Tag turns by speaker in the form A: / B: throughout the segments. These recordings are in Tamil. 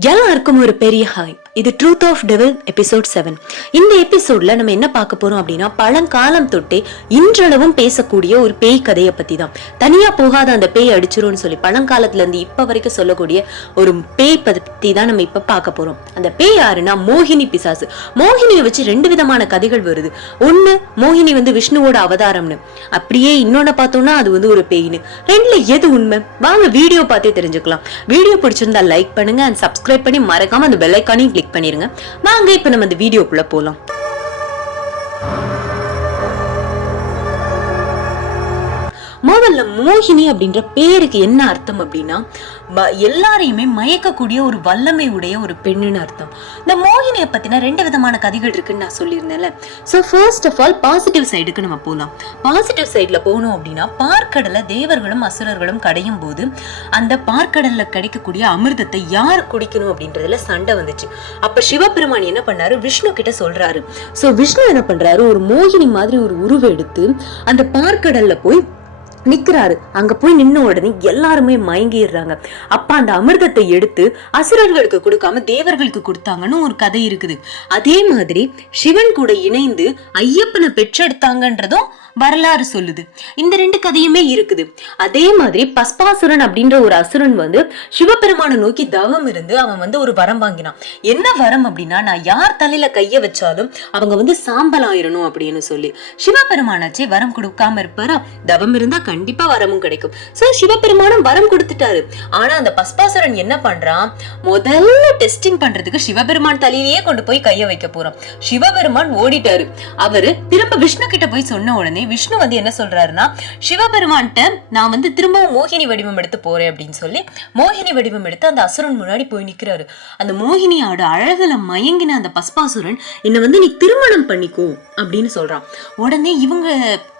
A: எல்லாருக்கும் ஒரு பெரிய ஹாய். இது Truth of Devil episode seven இந்த எபிசோட்ல நம்ம என்ன பார்க்க போறோம் அப்படின்னா பழங்காலம் தொட்டே இன்றளவும் பேசக்கூடிய ஒரு பேய் கதையை பத்தி தான் தனியா போகாத அந்த பேய் அடிச்சிரும்னு சொல்லி பழங்காலத்துல இருந்து இப்ப வரைக்கும் சொல்லக்கூடிய ஒரு பேய் பத்தி தான் நம்ம இப்ப பார்க்க போறோம். அந்த பேய் யாருன்னா மோகினி பிசாசு. மோகினியை வச்சு ரெண்டு விதமான கதைகள் வருது. ஒண்ணு மோகினி வந்து விஷ்ணுவோட அவதாரம்னு. அப்படியே இன்னொன்னு பார்த்தோம்னா அது வந்து ஒரு பேயின்னு. ரெண்டுல எது உண்மை? வாங்க வீடியோ பார்த்தே தெரிஞ்சுக்கலாம். வீடியோ பிடிச்சிருந்தா லைக் பண்ணுங்க அண்ட் சப்ஸ்கிரைப் பண்ணி மறக்காம அந்த பெல் ஐக்கானையும் கிளிக் பண்ணிருங்க. வாங்க இப்ப நம்ம அந்த வீடியோக்குள்ள போகலாம் முதல்ல மோகினி அப்படின்ற பேருக்கு என்ன அர்த்தம் அப்படின்னா எல்லாரையுமே மயக்கக்கூடிய ஒரு வல்லமை உடைய ஒரு பெண்ணுன்னு அர்த்தம். இந்த மோகினியை பத்தின ரெண்டு விதமான கதைகள் இருக்குன்னு நான் சொல்லியிருந்தேன்ல. So first of all positive சைடுக்கு நம்ம போகலாம் பாசிட்டிவ் சைடில் போகணும் அப்படின்னா பார்க்கடலை தேவர்களும் அசுரர்களும் கடையும் போது அந்த பார்க்கடலில் கிடைக்கக்கூடிய அமிர்தத்தை யார் குடிக்கணும் அப்படின்றதுல சண்டை வந்துச்சு. அப்ப சிவபெருமான் என்ன பண்ணாரு? விஷ்ணு கிட்ட சொல்றாரு. ஸோ விஷ்ணு என்ன பண்றாரு? ஒரு மோகினி மாதிரி ஒரு உருவம் எடுத்து அந்த பார்க்கடல்ல போய் நிக்கிறாரு. அங்க போய் நின்ன உடனே எல்லாருமே மயங்கிடுறாங்க. அப்ப அந்த அமிர்தத்தை எடுத்து அசுரர்களுக்கு கொடுக்காம தேவர்களுக்கு கொடுத்தாங்கன்னு ஒரு கதை இருக்குது. அதே மாதிரி சிவன் கூட இணைந்து ஐயப்பனை பெற்றெடுத்தாங்கன்றதும் வரலாறு சொல்லுது. இந்த ரெண்டு கதையுமே இருக்குது. அதே மாதிரி பஸ்பாசுரன் அப்படின்ற ஒரு அசுரன் வந்து சிவபெருமானை நோக்கி தவம் இருந்து அவன் வந்து ஒரு வரம் வாங்கினான். என்ன வரம் அப்படின்னா நான் யார் தலையில கைய வச்சாலும் அவங்க வந்து சாம்பல் ஆயிரணும் அப்படின்னு சொல்லி. சிவபெருமானாச்சே வரம் கொடுக்காம இருப்பாரா? தவம் இருந்தா கண்டிப்பா வரமும் கிடைக்கும். சோ சிவபெருமானும் வரம் கொடுத்துட்டாரு. ஆனா அந்த பஸ்பாசுரன் என்ன பண்றான் முதல்ல டெஸ்டிங் பண்றதுக்கு சிவபெருமான் தலையிலேயே கொண்டு போய் கைய வைக்க போறான். சிவபெருமான் ஓடிட்டாரு. அவரு திரும்ப விஷ்ணு கிட்ட போய் சொன்ன உடனே விஷ்ணு வந்து என்ன சொல்றாருன்னா சிவபெருமான்கிட்ட நான் வந்து திரும்பவும் மோகினி வடிவம் எடுத்து போறேன் அப்படின்னு சொல்லி மோகினி வடிவம் எடுத்து அந்த அசுரன் முன்னாடி போய் நிக்கிறாரு. அந்த மோகினியோட அழகுல மயங்கின அந்த பஸ்பாசுரன் என்னை வந்து நீ திருமணம் பண்ணிக்கோ அப்படின்னு சொல்றான். உடனே இவங்க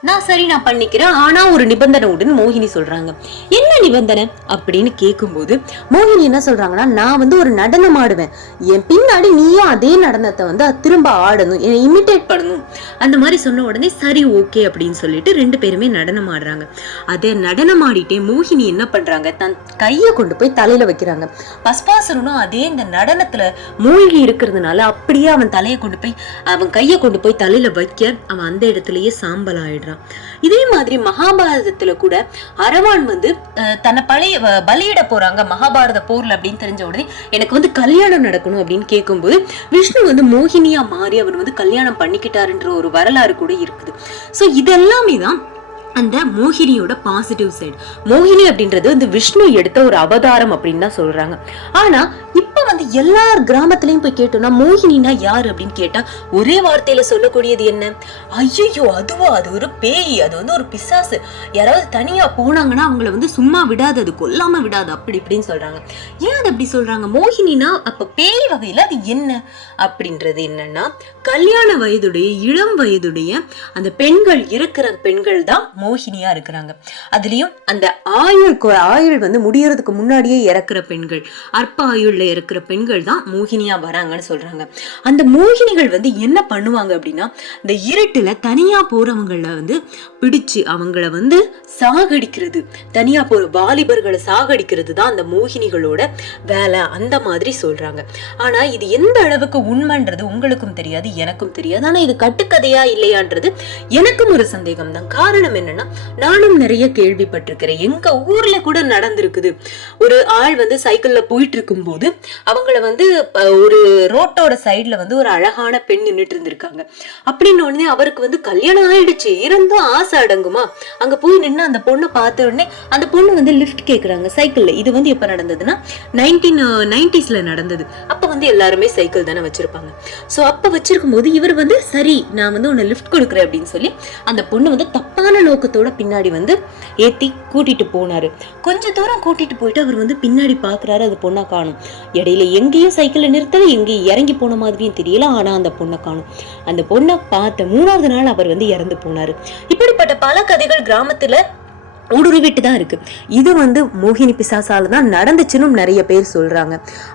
A: நான் சரி நான் பண்ணிக்கிறேன். ஆனா ஒரு நிபந்தனை உடன் மோகினி சொல்றாங்க. என்ன நிபந்தனை அப்படின்னு கேட்கும்போது மோகினி என்ன சொல்றாங்கன்னா நான் வந்து ஒரு நடனம் ஆடுவேன். என் பின்னாடி நீயும் அதே நடனத்தை வந்து திரும்ப ஆடணும் என்னை இமிட்டேட் பண்ணணும். அந்த மாதிரி சொன்ன உடனே சரி ஓகே அப்படின்னு சொல்லிட்டு ரெண்டு பேருமே நடனம் ஆடுறாங்க. அதே நடனம் ஆடிட்டே மோகினி என்ன பண்றாங்க தன் கையை கொண்டு போய் தலையில வைக்கிறாங்க. பஸ்பாசுரனும் அதே இந்த நடனத்துல மூழ்கி இருக்கிறதுனால அப்படியே அவன் தலையை கொண்டு போய் அவன் கையை கொண்டு போய் தலையில வைக்க அவன் அந்த இடத்துலயே சாம்பல் ஆயிடுறான் இதே மாதிரி மகாபாரதத்துல கூட அரவான் வந்து அஹ், தன்னை பழைய பலியிட போறாங்க மகாபாரத போர்ல அப்படின்னு தெரிஞ்ச உடனே எனக்கு வந்து கல்யாணம் நடக்கணும் அப்படின்னு கேட்கும்போது விஷ்ணு வந்து மோகினியா மாறி அவர் வந்து கல்யாணம் பண்ணிக்கிட்டாருன்ற ஒரு வரலாறு கூட இருக்குது. ஸோ இதெல்லாமே தான் அந்த மோகினியோட பாசிட்டிவ் சைடு மோகினி அப்படின்றது வந்து விஷ்ணு எடுத்த ஒரு அவதாரம் அப்படின்னு தான் சொல்றாங்க. ஆனா இப்ப வந்து எல்லார் கிராமத்துலயும் போய் கேட்டோம்னா மோகினினா யாரு அப்படின்னு கேட்டா ஒரே வார்த்தையில சொல்லக்கூடியது என்ன? ஐயோ அதுவா? அது ஒரு பேய் அது வந்து ஒரு பிசாசு. யாராவது தனியா போனாங்கன்னா அவங்கள வந்து சும்மா விடாது அது கொல்லாம விடாது அப்படி இப்படின்னு சொல்றாங்க. ஏன் அது அப்படி சொல்றாங்க? மோகினினா அப்ப பேய் வகையில அது என்ன? அப்படின்றது என்னன்னா கல்யாண வயதுடைய இளம் வயதுடைய அந்த பெண்கள் இருக்கிற பெண்கள் தான் மோகினியா இருக்கிறாங்க. அதுலயும் அந்த ஆயுள் ஆயுள் வந்து முடியறதுக்கு முன்னாடியே இறக்குற பெண்கள் அற்ப ஆயுள்ல இருக்கிற பெண்கள் தான் மோகினியா வராங்கன்னு சொல்றாங்க. அந்த மோகினிகள் வந்து என்ன பண்ணுவாங்க அப்படின்னா இந்த இருட்டுல தனியா போறவங்கள வந்து பிடிச்சு அவங்கள வந்து சாகடிக்கிறது. தனியா போற வாலிபர்களை சாகடிக்கிறது தான் அந்த மோகினிகளோட வேலை அந்த மாதிரி சொல்றாங்க. ஆனா இது எந்த அளவுக்கு உண்மைன்றது உங்களுக்கும் தெரியாது எனக்கும் தெரியாது. ஆனா இது கட்டுக்கதையா இல்லையான்றது எனக்கும் ஒரு சந்தேகம் தான் காரணம் என்ன என்னன்னா நானும் நிறைய கேள்விப்பட்டிருக்கிறேன். எங்க ஊர்ல கூட நடந்திருக்குது. ஒரு ஆள் வந்து சைக்கிள்ல போயிட்டு இருக்கும் போது அவங்கள வந்து ஒரு ரோட்டோட சைட்ல வந்து ஒரு அழகான பெண் நின்றுட்டு இருந்திருக்காங்க. அப்படின்னு உடனே அவருக்கு வந்து கல்யாணம் ஆயிடுச்சு. இருந்தும் ஆசை அடங்குமா? அங்க போய் நின்று அந்த பொண்ணை பார்த்த உடனே அந்த பொண்ணு வந்து லிஃப்ட் கேக்குறாங்க சைக்கிள்ல இது வந்து எப்ப நடந்ததுன்னா நைன்டீன் நைன்டிஸ்ல நடந்தது. அப்ப வந்து எல்லாருமே சைக்கிள் தானே வச்சிருப்பாங்க. சோ அப்ப வச்சிருக்கும் போது இவர் வந்து சரி நான் வந்து உன்னை லிஃப்ட் கொடுக்குறேன் அப்படின்னு சொல்லி அந்த பொண்ணு வந்து தப்பான நோக்கம் நோக்கத்தோட பின்னாடி வந்து ஏத்தி கூட்டிட்டு போனாரு. கொஞ்ச தூரம் கூட்டிட்டு போயிட்டு அவர் வந்து பின்னாடி பாக்குறாரு அது பொண்ணை காணும். இடையில எங்கேயும் சைக்கிளை நிறுத்தல எங்கேயும் இறங்கி போன மாதிரியும் தெரியல ஆனா அந்த பொண்ணை காணும். அந்த பொண்ணை பார்த்த மூணாவது நாள் அவர் வந்து இறந்து போனாரு. இப்படிப்பட்ட பல கதைகள் கிராமத்துல ஊடுருவிட்டு தான் இருக்கு. இது வந்து மோகினி பிசாசால தான் நடந்துச்சுன்னு நிறைய பேர் சொல்றாங்க.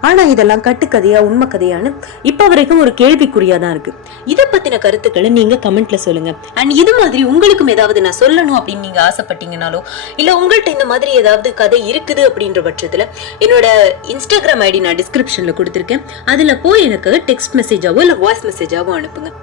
A: ஆனா இதெல்லாம் கட்டுக்கதையா உண்மை கதையான்னு இப்ப வரைக்கும் ஒரு கேள்விக்குறியா தான் இருக்கு. இதை பத்தின கருத்துக்களை நீங்க கமெண்ட்ல சொல்லுங்க. அண்ட் இது மாதிரி உங்களுக்கும் ஏதாவது நான் சொல்லணும் அப்படின்னு நீங்க ஆசைப்பட்டீங்கனாலோ இல்ல உங்கள்கிட்ட இந்த மாதிரி ஏதாவது கதை இருக்குது அப்படின்ற பட்சத்துல என்னோட இன்ஸ்டாகிராம் ஐடி நான் டிஸ்கிரிப்ஷன்ல கொடுத்துருக்கேன். அதுல போய் எனக்கு டெக்ஸ்ட் மெசேஜாவோ இல்ல வாய்ஸ் மெசேஜாவோ அனுப்புங்க.